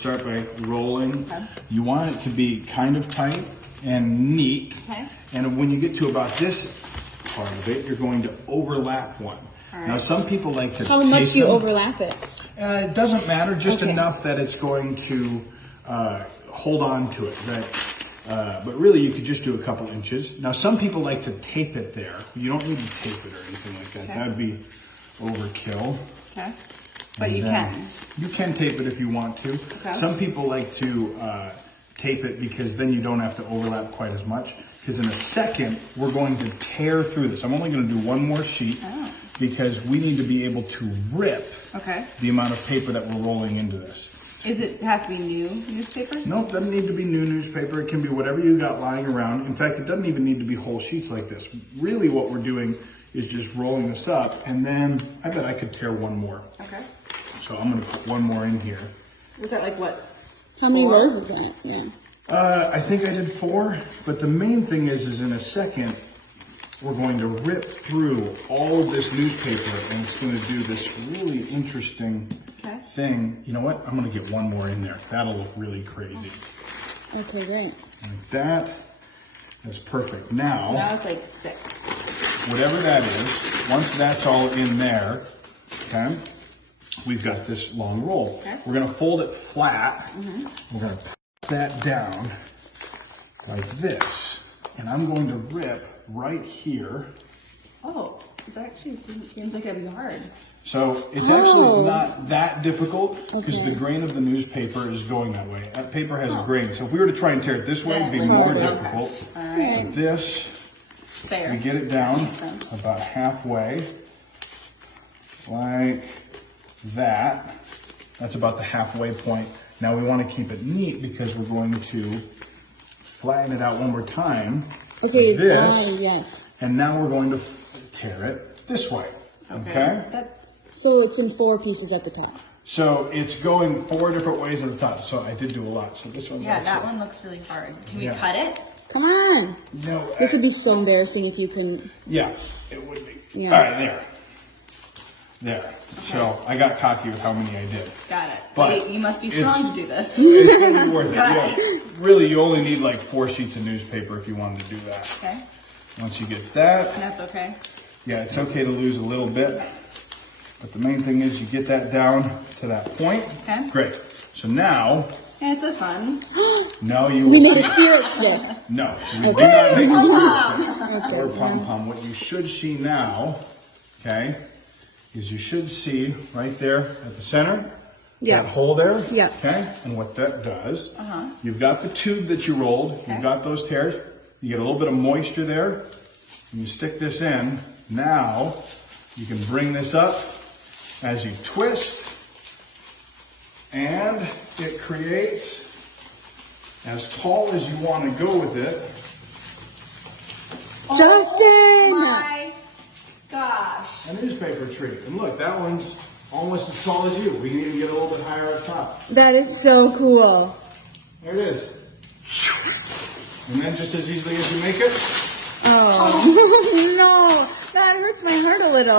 Start by rolling. Okay. You want it to be kind of tight and neat. Okay. And when you get to about this part of it, you're going to overlap one. All right. Now, some people like to How much do you overlap it? It doesn't matter, just Okay. enough that it's going to hold on to it. Right? But really, you could just do a couple inches. Now, some people like to tape it there. You don't need to tape it or anything like that. Okay. That would be overkill. Okay. But you can. You can tape it if you want to. Okay. Some people like to tape it because then you don't have to overlap quite as much. Because in a second, we're going to tear through this. I'm only going to do one more sheet because we need to be able to rip the amount of paper that we're rolling into this. Is it have to be new newspaper? No, it doesn't need to be new newspaper. It can be whatever you got lying around. In fact, it doesn't even need to be whole sheets like this. Really what we're doing is just rolling this up, and then I bet I could tear one more. Okay. So I'm going to put one more in here. Was that like what? How many rows was that? Yeah. I think I did 4, but the main thing is in a second, we're going to rip through all of this newspaper, and it's going to do this really interesting thing. You know what? I'm going to get one more in there. That'll look really crazy. Okay, great. Like that. That's perfect. So now it's like 6. Whatever that is, once that's all in there, okay, we've got this long roll. Okay. We're going to fold it flat. We're going to put that down like this. And I'm going to rip right here. Oh, it actually seems like it'd be hard. So it's actually not that difficult because the grain of the newspaper is going that way. That paper has a grain. So if we were to try and tear it this way, it'd be more difficult. All right. But this, There. we get it down about halfway, like that. That's about the halfway point. Now we want to keep it neat because we're going to flatten it out one more time. Okay, like this, yes. and now we're going to tear it this way. Okay? So it's in 4 pieces at the top. So it's going 4 different ways at the top. So I did do a lot. So this one's Yeah, that one looks really hard. Can we cut it? Come on. No. This would be so embarrassing if you couldn't. Yeah, it would be. Yeah. All right, there. There. So I got cocky with how many I did. Got it. So But you must be strong to do this. It's going to be worth it. Yeah. Really, you only need like 4 sheets of newspaper if you wanted to do that. Okay. Once you get that, And that's okay. yeah, it's okay to lose a little bit. But the main thing is you get that down to that point. Okay. Great. So now, It's a fun. no, you We will need see. a spirit stick. No, we do not make a spirit stick or pom-pom. What you should see now, okay, is you should see right there at the center, that hole there, okay, and what that does, you've got the tube that you rolled, you've got those tears, you get a little bit of moisture there, and you stick this in. Now, you can bring this up as you twist, and it creates as tall as you want to go with it. Justin! My gosh. A newspaper tree. And look, that one's almost as tall as you. We can even get a little bit higher up top. That is so cool. There it is. And then just as easily as you make it, Oh, no. That hurts my heart a little.